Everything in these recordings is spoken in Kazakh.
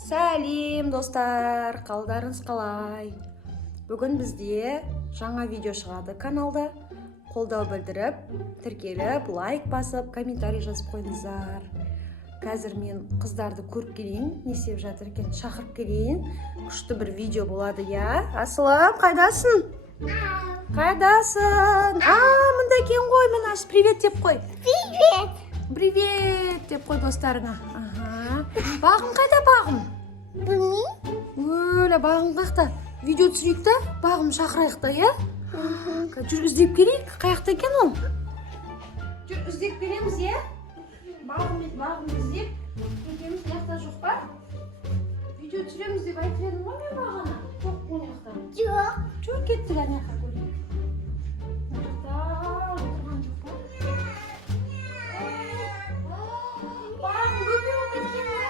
Сәлем достар, қалдарыңыз қалай? Бүгін бізде жаңа видео шығады каналда. Қолдау білдіріп, тіркеліп, лайк басып, комментарий жазып қойыңыздар. Қазір мен қыздарды көріп келейін, не істеп жатыр екен, шақырып келейін. Күшті бір видео болады, я? Асылым, қайдасың? Қайдасың? Мында екен ғой, мына привет деп қой. Привет! Привет деп қой достарыңа. Бағым қайда бағым? Білмеймін. Бағым қақта. Видео түсірейік та, бағым шақырайық та, я? Жүр іздеп келейік, қаяқта екен ол? Жүр іздеп келеміз, я? Бағым іздеп, кетеміз, яқта жоқ па? Видео түсіреміз деп айтып едім ғой мен бағана? Жоқ қой яқта. Жоқ. Жүр кеттік ана жаққа көрейік. Отырған жоқ па? Бағым бөпе болып кеткен бе?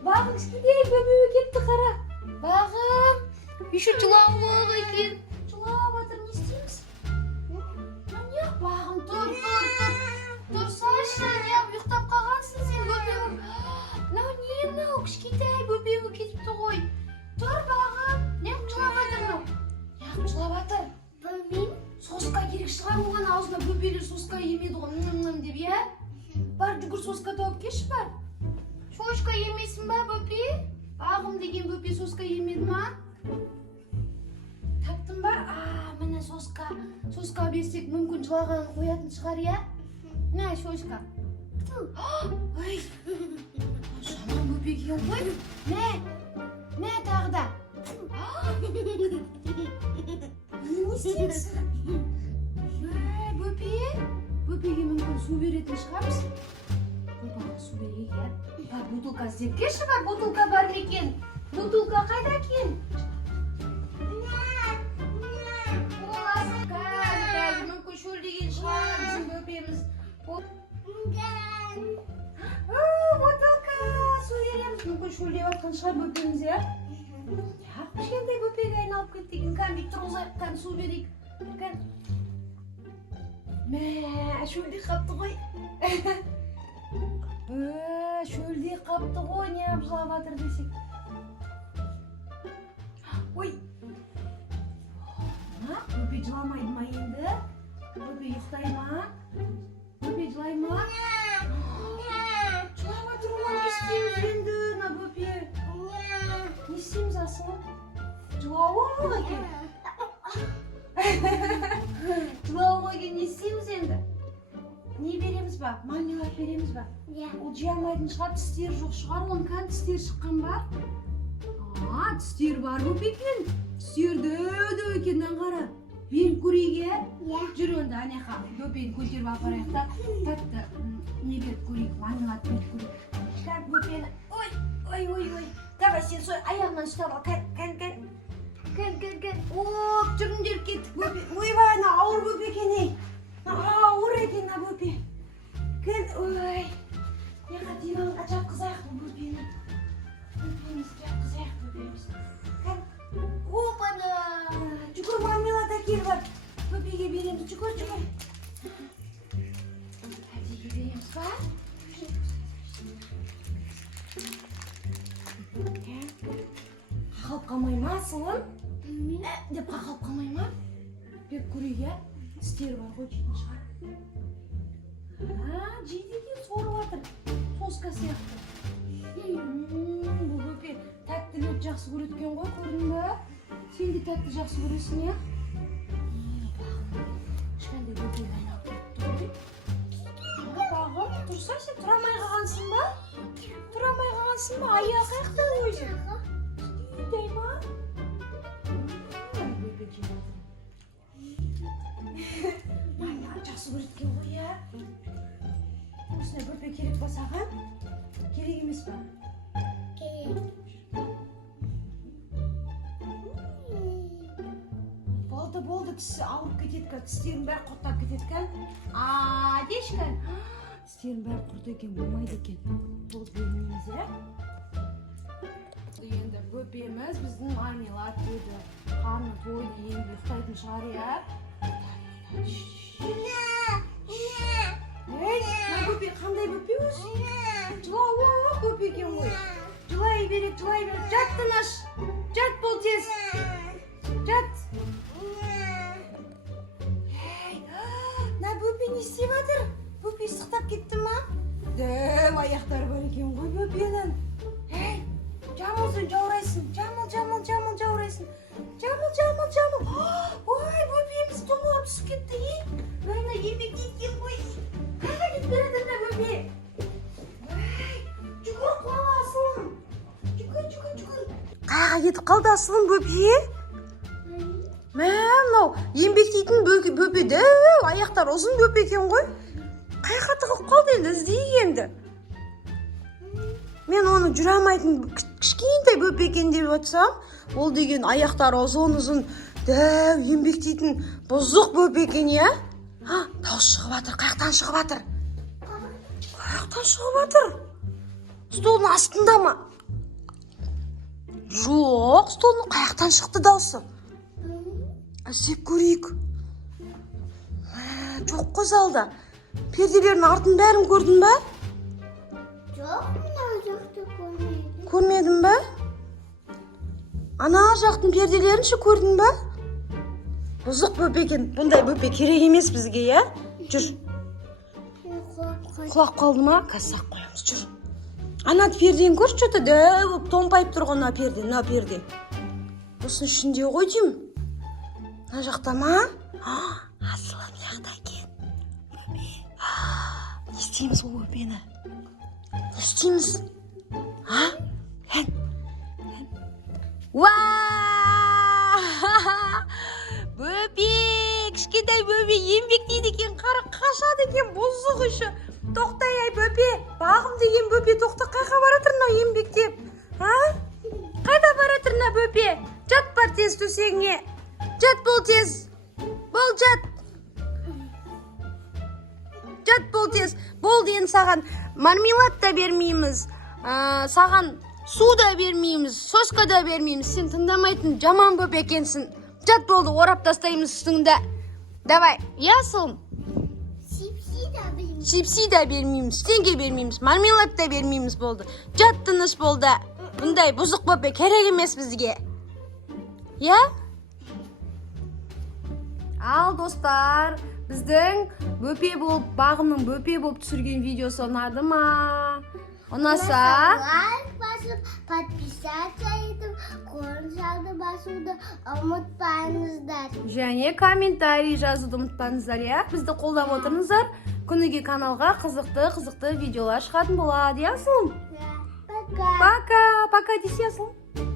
Бағым кішкентай бөбеге кетті қара. Бағым, еще жылауық екен. Жылап жатыр, не істейміз? Неғып бағым, тұр. Тұрсайшы, неғып ұйықтап қалғансың сен бөбең. Не мынау кішкентай бөбеге кетіпті ғой. Тұр бағым, неғып жылап жатыр мынау? Неғып жылап жатыр? Білмеймін. Соска керек шығар оған, аузына бөбелер соска емеді ғой, деп, я? Бар жүгір соска тауып келші бар. Шошка емесін ба бөпе? Бағым деген бөпе соска емеді ма? Таптың ба? Міне соска. Соска берсек мүмкін жылағанын қоятын шығар, я? Мә, шошка. Ой, жаман бөпе екен ғой. Мә, тағы да. Не істейсің? Бөпеге мүмкін су беретін шығармыз? Бөпеге су берейік, я? Бутылка іздеп келші бар, бутылка бар ма екен? Бутылка қайда екен? Боласың, қазір мүмкін шөлдеген шығар біздің бөпеміз. Бутылка, су береміз, мүмкін шөлдеп жатқан шығар бөпеміз, я? Кішкентай бөпеге айналып кетті екен, бүйтіп тұрғызайық, су берейік. Мә, шөлде қапты ғой. Шөлде қапты ғой, не ап жылап жатыр десек. Ой. Бөпе жыламайды ма енді? Бөпе ұйықтай ма? Бөпе жылай ма? Жылап жатыр ғой, не істейміз енді, на бөпе? Не істейміз асылым? Жылауы екен. Жылауға екен, не істейміз енді? Не береміз ба? Мармелад береміз ба? Ол жей алмайтын шығар, тістері жоқ шығар, оның кән тістері шыққан бар. Тістері бар бөпе екен. Тістері дөу екеннен қара. Беріп көрейік, е? Жүр онда, анеқа, бөпені көтеріп апарайық та, татты не беріп көрейік, мармелад беріп көрейік. Кәп бөпені, ой. Давай сен сол аяғынан ұстап ал, кән. Оп, жүріндер кеттік бөпе. Ойбай, ана ауыр бөпе екен, ей. Ауыр екен, ана бөпе. Ой. Неға диванға жатқызайық бұл бөпені. Бөпемізді жатқызайық, бөпеміз. Опана. Жүгір, мармелад әкел бар. Бөпеге береміз, жүгір. Әдеге береміз ба? Қақалып қалмай ма, асылым? Деп қақалып қалмай ма? Беріп көрейік, я? Тістері бар ғой, жейтін шығар. Жейді екен, сорып жатыр. Соска сияқты. Бұл бөпе тәттілерді жақсы көреткен ғой, көрдің бе? Сен де тәтті жақсы көресің, я? Ешқандай бөпеге айналып кетті ғой. Бағым, тұрса сен тұрамай қалғансың ба? Тұрамай қалғансың ба? Аяқ қаяқта өзі? Дай ма? Бөпе жеп жатыр. Жақсы көреткен ғой, я? Осындай бөпе керек па саған? Керек емес па? Керек. Болды, тісі ауырып кетеді, тістерін бәрі құрттап кетеді кән? Деші кән? Тістерін бәрі құрт екен, болмайды екен. Болды бермейміз, я? Енді бөпеміз біздің мармелад деді. Қарны тойды, енді ұйықтайтын шығар, я? бөпе өзі. Жылауы бөпе екен ғой. Жылай береді, жылай береді. Жат тыныш. Жат бол тез. Жат. На бөпе не істеп жатыр? Бөпе сықтап кетті ма? Дәу аяқтары бар екен ғой бөпенің. Жамылсың, жаурайсың. Жамыл, жаурайсың. Жамыл. Ой, бөпеміз домалап түсіп кетті. Мына еңбек еткен ғой. Қайға кетіп береді мына бөпе? Жүгір қуала асылым. Жүгір. Қайға кетіп қалды асылым бөпе? Мынау еңбектейтін бөпе дәу аяқтар ұзын бөпе екен ғой. Қайға тығып қалды енді, іздейік енді. Мен оны жүре алмайтын кішкентай бөпе екен деп отырсам, ол деген аяқтары ұзын дәу еңбектейтін бұзық бөпе екен, иә? Дауыс шығып жатыр, қаяқтан шығып жатыр? Қаяқтан шығып жатыр? Столдың астында ма? Жоқ, столдың қаяқтан шықты дауысы. Іздеп көрейік. Жоқ қой залда. Перделердің артын бәрін көрдің бе? Жоқ, мына жақты көрмедім. Көрмедің бе? Ана жақтың перделерін ше көрдің бе? Бұзық бөпе екен. Бұндай бөпе керек емес бізге, иә? Жүр. Құлап қалды ма? Қазір сақ қоямыз, жүр. Ана пердені көрші, что-то дәу томпайып тұрған на перде. Осының ішінде ғой деймін. Мына жақта ма? Асылым жақта екен. Бөпе. Не істейміз ол бөпені? Не істейміз? Бөпе! Кішкентай бөпе еңбектейді екен, қара қашады екен, бұзық үші. Тоқтай ай бөпе, бағым деген бөпе, тоқта қайға баратырына еңбектеп? Қайда баратырына бөпе? Жат бар тез төсегіңе. Жат бол тез. Бол жат. Жат бол тез. Бол дейін саған мармелад да бермейміз. Саған су да бермейміз. Соска да бермейміз. Сен тыңдамайтын жаман бөпе екенсің. Жат болды, орап тастаймыз үстіңді. Давай, ясылым. Чипси да бермейміз. Сенге бермейміз. Мармелад да бермейміз болды. Жат тыныш болды. Бұндай бұзық бөпе керек емес бізге. Я? Ал достар, біздің бөпе болып, бағымның бөпе болып түсірген видеосы ұнады ма? Ұнаса? Лайк басып, подписаться етіп, қолжауды басуды ұмытпаңыздар. Және комментарий жазуды ұмытпаңыздар, иә? Бізді қолдап отырыңыздар. Күніге каналға қызықты видеолар шығатын болады, иә, Асылым? Пока. Пока десе, Асылым.